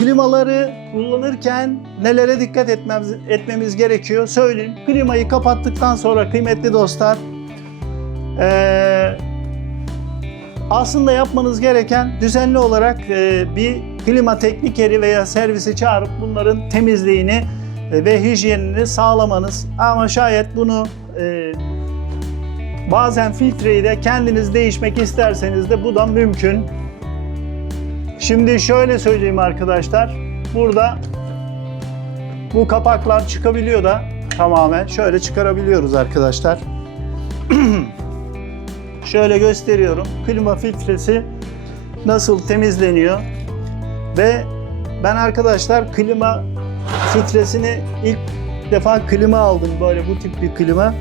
klimaları kullanırken nelere dikkat etmemiz, etmemiz gerekiyor söyleyeyim. Klimayı kapattıktan sonra kıymetli dostlar ee, aslında yapmanız gereken düzenli olarak e, bir klima teknikeri veya servisi çağırıp bunların temizliğini e, ve hijyenini sağlamanız. Ama şayet bunu e, bazen filtreyi de kendiniz değişmek isterseniz de bu da mümkün. Şimdi şöyle söyleyeyim arkadaşlar. Burada bu kapaklar çıkabiliyor da tamamen. Şöyle çıkarabiliyoruz arkadaşlar. Şöyle gösteriyorum. Klima filtresi nasıl temizleniyor. Ve ben arkadaşlar klima filtresini ilk defa klima aldım. Böyle bu tip bir klima.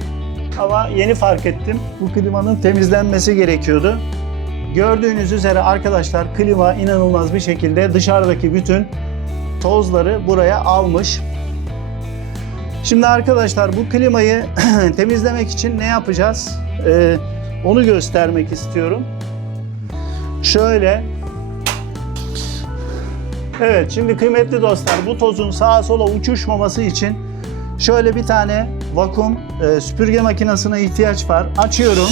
Ama yeni fark ettim. Bu klimanın temizlenmesi gerekiyordu. Gördüğünüz üzere arkadaşlar klima inanılmaz bir şekilde dışarıdaki bütün tozları buraya almış. Şimdi arkadaşlar bu klimayı temizlemek için ne yapacağız? Ee, onu göstermek istiyorum. Şöyle. Evet şimdi kıymetli dostlar bu tozun sağa sola uçuşmaması için şöyle bir tane vakum e, süpürge makinesine ihtiyaç var. Açıyorum.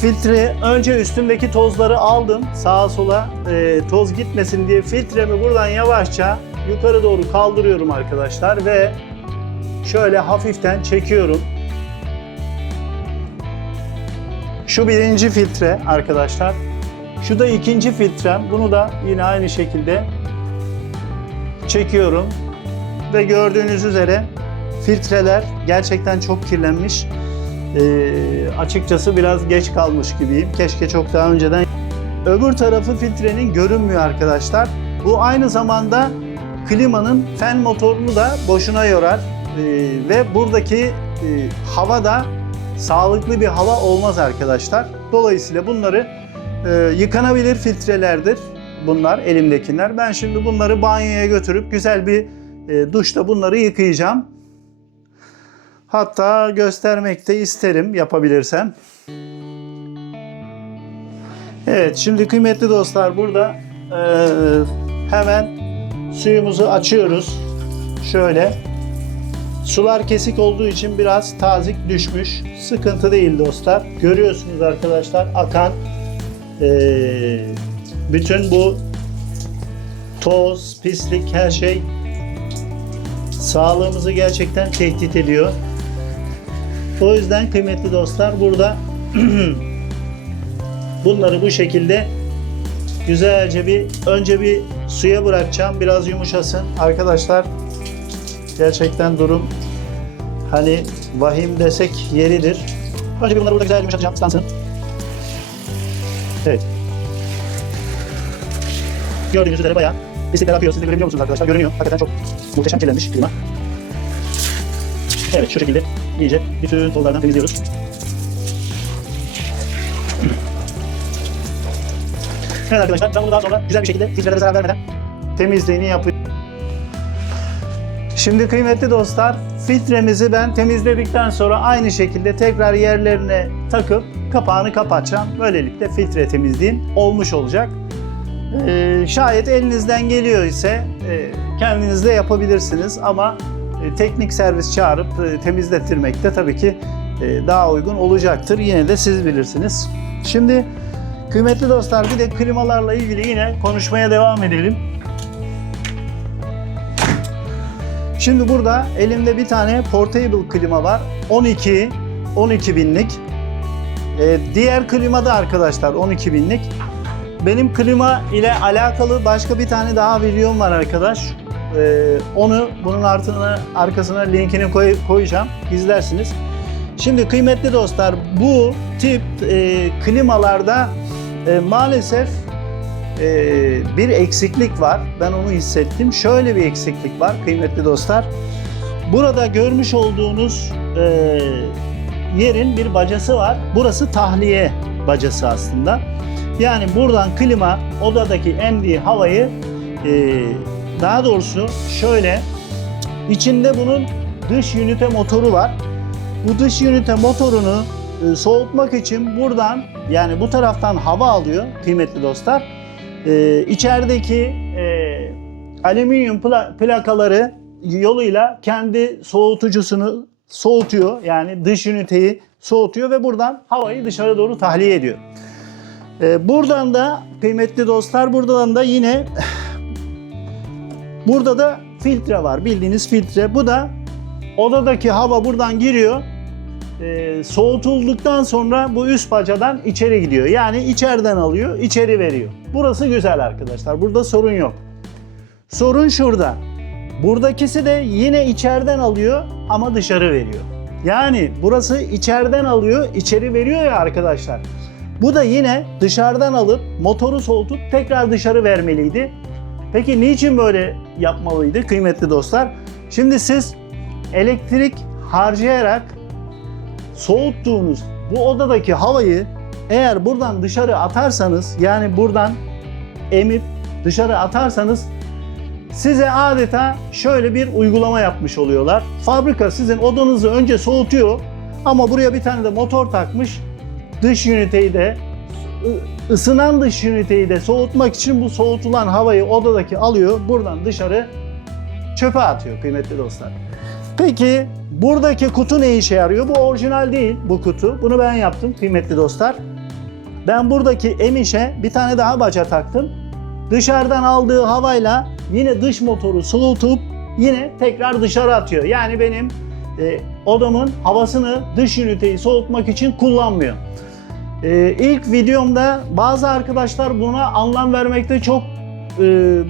Filtre önce üstündeki tozları aldım. Sağa sola e, toz gitmesin diye filtremi buradan yavaşça yukarı doğru kaldırıyorum arkadaşlar ve şöyle hafiften çekiyorum. Şu birinci filtre arkadaşlar. Şu da ikinci filtrem. Bunu da yine aynı şekilde çekiyorum. Ve gördüğünüz üzere filtreler gerçekten çok kirlenmiş. Ee, açıkçası biraz geç kalmış gibiyim. Keşke çok daha önceden. Öbür tarafı filtrenin görünmüyor arkadaşlar. Bu aynı zamanda klimanın fen motorunu da boşuna yorar. Ee, ve buradaki e, hava da sağlıklı bir hava olmaz arkadaşlar. Dolayısıyla bunları e, yıkanabilir filtrelerdir bunlar elimdekiler. Ben şimdi bunları banyoya götürüp güzel bir e, duşta bunları yıkayacağım. Hatta göstermek de isterim yapabilirsem. Evet şimdi kıymetli dostlar burada eee, hemen suyumuzu açıyoruz. Şöyle. Sular kesik olduğu için biraz tazik düşmüş. Sıkıntı değil dostlar. Görüyorsunuz arkadaşlar akan eee, bütün bu toz, pislik her şey sağlığımızı gerçekten tehdit ediyor. O yüzden kıymetli dostlar burada bunları bu şekilde güzelce bir önce bir suya bırakacağım biraz yumuşasın. Arkadaşlar gerçekten durum hani vahim desek yeridir. Önce bir bunları burada güzel yumuşatacağım ıslansın. Evet. Gördüğünüz üzere bayağı pislikler akıyor. Siz de görebiliyor musunuz arkadaşlar? Görünüyor. Hakikaten çok muhteşem kirlenmiş klima. Evet şu şekilde iyice bütün tozlardan temizliyoruz. Evet arkadaşlar ben bunu daha sonra güzel bir şekilde filtrelere zarar vermeden temizliğini yapıyorum. Şimdi kıymetli dostlar filtremizi ben temizledikten sonra aynı şekilde tekrar yerlerine takıp kapağını kapatacağım. Böylelikle filtre temizliğim olmuş olacak. Ee, şayet elinizden geliyor ise e, kendiniz de yapabilirsiniz ama teknik servis çağırıp e, temizlettirmek de tabii ki e, daha uygun olacaktır. Yine de siz bilirsiniz. Şimdi kıymetli dostlar bir de klimalarla ilgili yine konuşmaya devam edelim. Şimdi burada elimde bir tane portable klima var. 12 12 binlik. Ee, diğer klima da arkadaşlar 12 binlik. Benim klima ile alakalı başka bir tane daha videom var arkadaş. Ee, onu bunun altına arkasına linkini koy, koyacağım. İzlersiniz. Şimdi kıymetli dostlar bu tip e, klimalarda e, maalesef e, bir eksiklik var. Ben onu hissettim. Şöyle bir eksiklik var kıymetli dostlar. Burada görmüş olduğunuz e, yerin bir bacası var. Burası tahliye bacası aslında. Yani buradan klima odadaki emdiği havayı e, daha doğrusu şöyle içinde bunun dış ünite motoru var. Bu dış ünite motorunu e, soğutmak için buradan yani bu taraftan hava alıyor kıymetli dostlar. E, içerideki e, alüminyum pla- plakaları yoluyla kendi soğutucusunu soğutuyor. Yani dış üniteyi soğutuyor ve buradan havayı dışarı doğru tahliye ediyor. E, buradan da kıymetli dostlar buradan da yine burada da filtre var. Bildiğiniz filtre. Bu da odadaki hava buradan giriyor. E, soğutulduktan sonra bu üst bacadan içeri gidiyor. Yani içeriden alıyor, içeri veriyor. Burası güzel arkadaşlar. Burada sorun yok. Sorun şurada. Buradakisi de yine içeriden alıyor ama dışarı veriyor. Yani burası içeriden alıyor, içeri veriyor ya arkadaşlar. Bu da yine dışarıdan alıp motoru soğutup tekrar dışarı vermeliydi. Peki niçin böyle yapmalıydı kıymetli dostlar? Şimdi siz elektrik harcayarak soğuttuğunuz bu odadaki havayı eğer buradan dışarı atarsanız yani buradan emip dışarı atarsanız size adeta şöyle bir uygulama yapmış oluyorlar. Fabrika sizin odanızı önce soğutuyor ama buraya bir tane de motor takmış. Dış üniteyi de ısınan dış üniteyi de soğutmak için bu soğutulan havayı odadaki alıyor. Buradan dışarı çöpe atıyor kıymetli dostlar. Peki buradaki kutu ne işe yarıyor? Bu orijinal değil bu kutu. Bunu ben yaptım kıymetli dostlar. Ben buradaki emişe bir tane daha baca taktım. Dışarıdan aldığı havayla yine dış motoru soğutup yine tekrar dışarı atıyor. Yani benim e, odamın havasını dış üniteyi soğutmak için kullanmıyor. E, ilk videomda bazı arkadaşlar buna anlam vermekte çok e,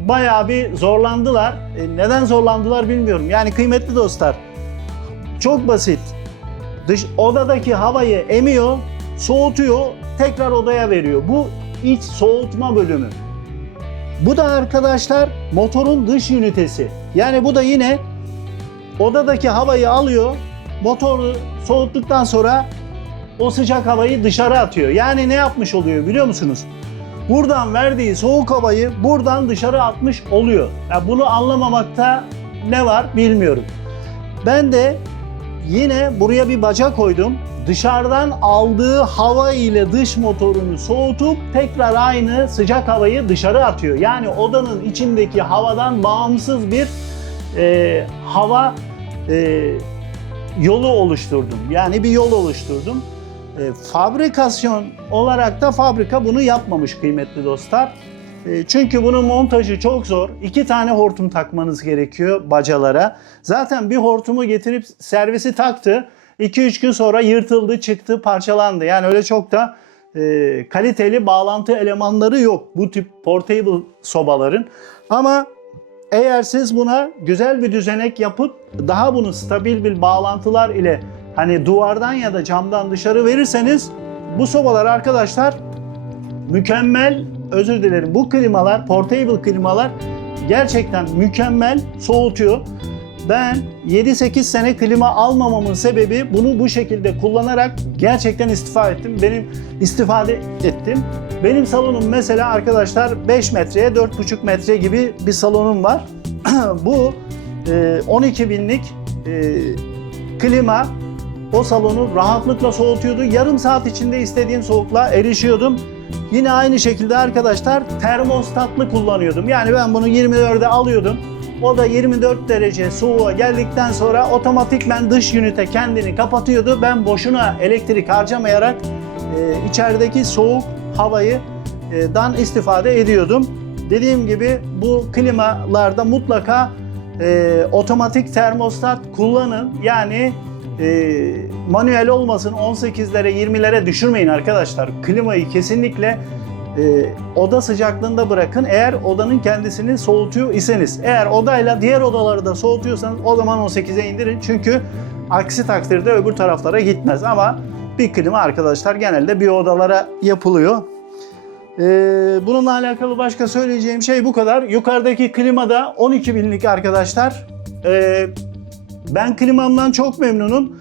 bayağı bir zorlandılar. E, neden zorlandılar bilmiyorum. Yani kıymetli dostlar çok basit. Dış odadaki havayı emiyor, soğutuyor, tekrar odaya veriyor. Bu iç soğutma bölümü. Bu da arkadaşlar motorun dış ünitesi. Yani bu da yine odadaki havayı alıyor, motoru soğuttuktan sonra o sıcak havayı dışarı atıyor. Yani ne yapmış oluyor biliyor musunuz? Buradan verdiği soğuk havayı buradan dışarı atmış oluyor. Ya bunu anlamamakta ne var bilmiyorum. Ben de yine buraya bir baca koydum. Dışarıdan aldığı hava ile dış motorunu soğutup tekrar aynı sıcak havayı dışarı atıyor. Yani odanın içindeki havadan bağımsız bir e, hava e, yolu oluşturdum. Yani bir yol oluşturdum. E, fabrikasyon olarak da fabrika bunu yapmamış kıymetli dostlar. E, çünkü bunun montajı çok zor. İki tane hortum takmanız gerekiyor bacalara. Zaten bir hortumu getirip servisi taktı. 2-3 gün sonra yırtıldı, çıktı, parçalandı. Yani öyle çok da e, kaliteli bağlantı elemanları yok bu tip portable sobaların. Ama eğer siz buna güzel bir düzenek yapıp daha bunu stabil bir bağlantılar ile hani duvardan ya da camdan dışarı verirseniz bu sobalar arkadaşlar mükemmel özür dilerim bu klimalar portable klimalar gerçekten mükemmel soğutuyor. Ben 7-8 sene klima almamamın sebebi bunu bu şekilde kullanarak gerçekten istifa ettim. Benim istifade ettim. Benim salonum mesela arkadaşlar 5 metreye 4,5 metre gibi bir salonum var. bu e, 12 binlik e, klima o salonu rahatlıkla soğutuyordu. Yarım saat içinde istediğim soğukluğa erişiyordum. Yine aynı şekilde arkadaşlar termostatlı kullanıyordum. Yani ben bunu 24'e alıyordum. O da 24 derece soğuğa geldikten sonra otomatikmen dış ünite kendini kapatıyordu. Ben boşuna elektrik harcamayarak e, içerideki soğuk havayı e, dan istifade ediyordum. Dediğim gibi bu klimalarda mutlaka e, otomatik termostat kullanın. Yani e, manuel olmasın 18'lere 20'lere düşürmeyin arkadaşlar. Klimayı kesinlikle e, oda sıcaklığında bırakın eğer odanın kendisini soğutuyor iseniz. Eğer odayla diğer odaları da soğutuyorsanız o zaman 18'e indirin. Çünkü aksi takdirde öbür taraflara gitmez. Ama bir klima arkadaşlar genelde bir odalara yapılıyor. Ee, bununla alakalı başka söyleyeceğim şey bu kadar. Yukarıdaki klimada 12 binlik arkadaşlar. Ee, ben klimamdan çok memnunum.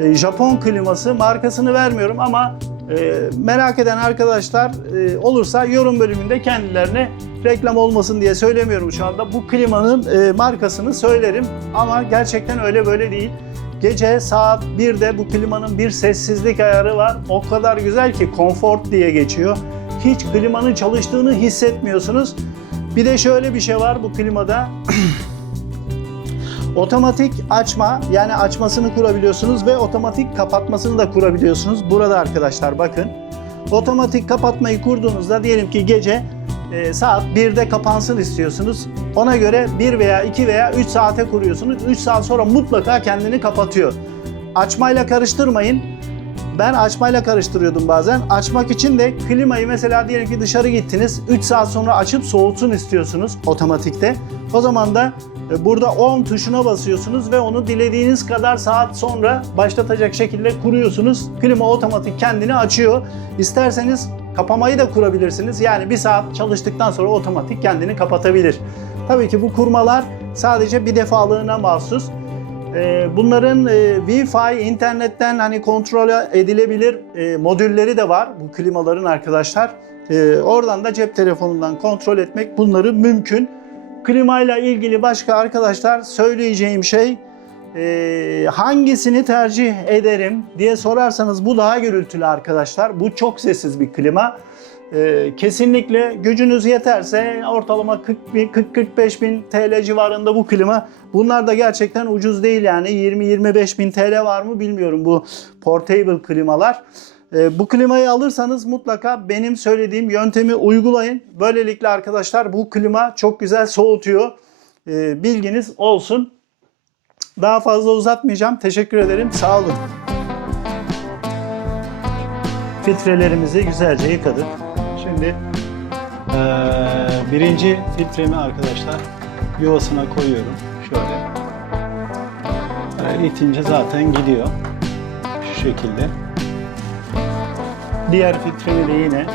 Ee, Japon kliması markasını vermiyorum ama Ee, merak eden arkadaşlar e, olursa yorum bölümünde kendilerine reklam olmasın diye söylemiyorum şu anda. Bu klimanın e, markasını söylerim ama gerçekten öyle böyle değil. Gece saat 1'de bu klimanın bir sessizlik ayarı var. O kadar güzel ki Comfort diye geçiyor. Hiç klimanın çalıştığını hissetmiyorsunuz. Bir de şöyle bir şey var bu klimada. Otomatik açma yani açmasını kurabiliyorsunuz ve otomatik kapatmasını da kurabiliyorsunuz. Burada arkadaşlar bakın. Otomatik kapatmayı kurduğunuzda diyelim ki gece e, saat 1'de kapansın istiyorsunuz. Ona göre 1 veya 2 veya 3 saate kuruyorsunuz. 3 saat sonra mutlaka kendini kapatıyor. Açmayla karıştırmayın. Ben açmayla karıştırıyordum bazen. Açmak için de klimayı mesela diyelim ki dışarı gittiniz. 3 saat sonra açıp soğutsun istiyorsunuz otomatikte. O zaman da e, burada on tuşuna basıyorsunuz ve onu dilediğiniz kadar saat sonra başlatacak şekilde kuruyorsunuz. Klima otomatik kendini açıyor. İsterseniz kapamayı da kurabilirsiniz. Yani bir saat çalıştıktan sonra otomatik kendini kapatabilir. Tabii ki bu kurmalar sadece bir defalığına mahsus. Ee, Bunların e, Wi-Fi, internetten hani kontrol edilebilir e, modülleri de var bu klimaların arkadaşlar. Ee, Oradan da cep telefonundan kontrol etmek bunları mümkün. Klimayla ilgili başka arkadaşlar söyleyeceğim şey e, hangisini tercih ederim diye sorarsanız bu daha gürültülü arkadaşlar. Bu çok sessiz bir klima. Ee, kesinlikle gücünüz yeterse ortalama 40 bin, 40-45 bin TL civarında bu klima. Bunlar da gerçekten ucuz değil yani 20-25 bin TL var mı bilmiyorum bu portable klimalar. Ee, bu klimayı alırsanız mutlaka benim söylediğim yöntemi uygulayın. Böylelikle arkadaşlar bu klima çok güzel soğutuyor. Ee, bilginiz olsun. Daha fazla uzatmayacağım. Teşekkür ederim. Sağ olun. Filtrelerimizi güzelce yıkadık. Şimdi eee, birinci filtremi arkadaşlar yuvasına koyuyorum. Şöyle. Böyle itince zaten gidiyor. Şu şekilde. Diğer filtremi de yine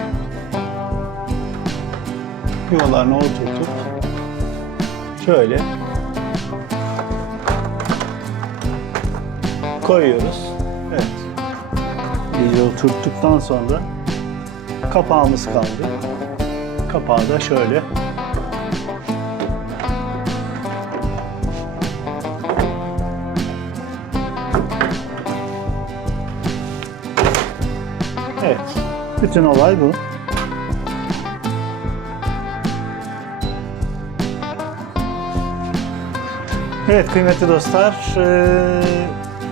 yuvalarına oturtup şöyle koyuyoruz. Evet. İyice oturttuktan sonra kapağımız kaldı. Kapağı da şöyle Evet. Bütün olay bu. Evet kıymetli dostlar, eee,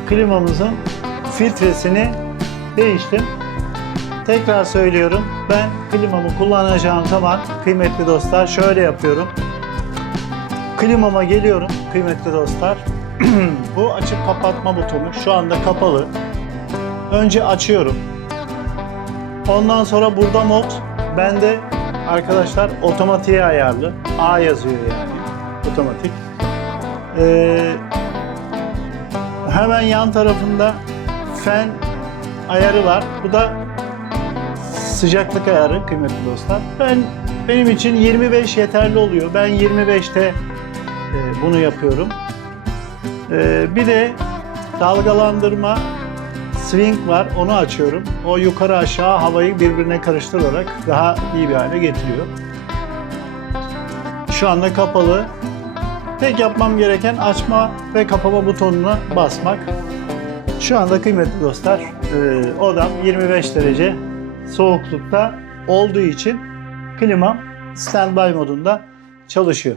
klimamızın filtresini değiştim. Tekrar söylüyorum, ben klimamı kullanacağım zaman kıymetli dostlar şöyle yapıyorum. Klimama geliyorum kıymetli dostlar. bu açıp kapatma butonu şu anda kapalı. Önce açıyorum. Ondan sonra burada mod bende arkadaşlar otomatiğe ayarlı. A yazıyor yani. Otomatik. Ee, hemen yan tarafında fen ayarı var. Bu da sıcaklık ayarı kıymetli dostlar. Ben benim için 25 yeterli oluyor. Ben 25'te e, bunu yapıyorum. Ee, bir de dalgalandırma swing var. Onu açıyorum. O yukarı aşağı havayı birbirine karıştırarak daha iyi bir hale getiriyor. Şu anda kapalı. Tek yapmam gereken açma ve kapama butonuna basmak. Şu anda kıymetli dostlar e, odam 25 derece soğuklukta olduğu için klimam standby modunda çalışıyor.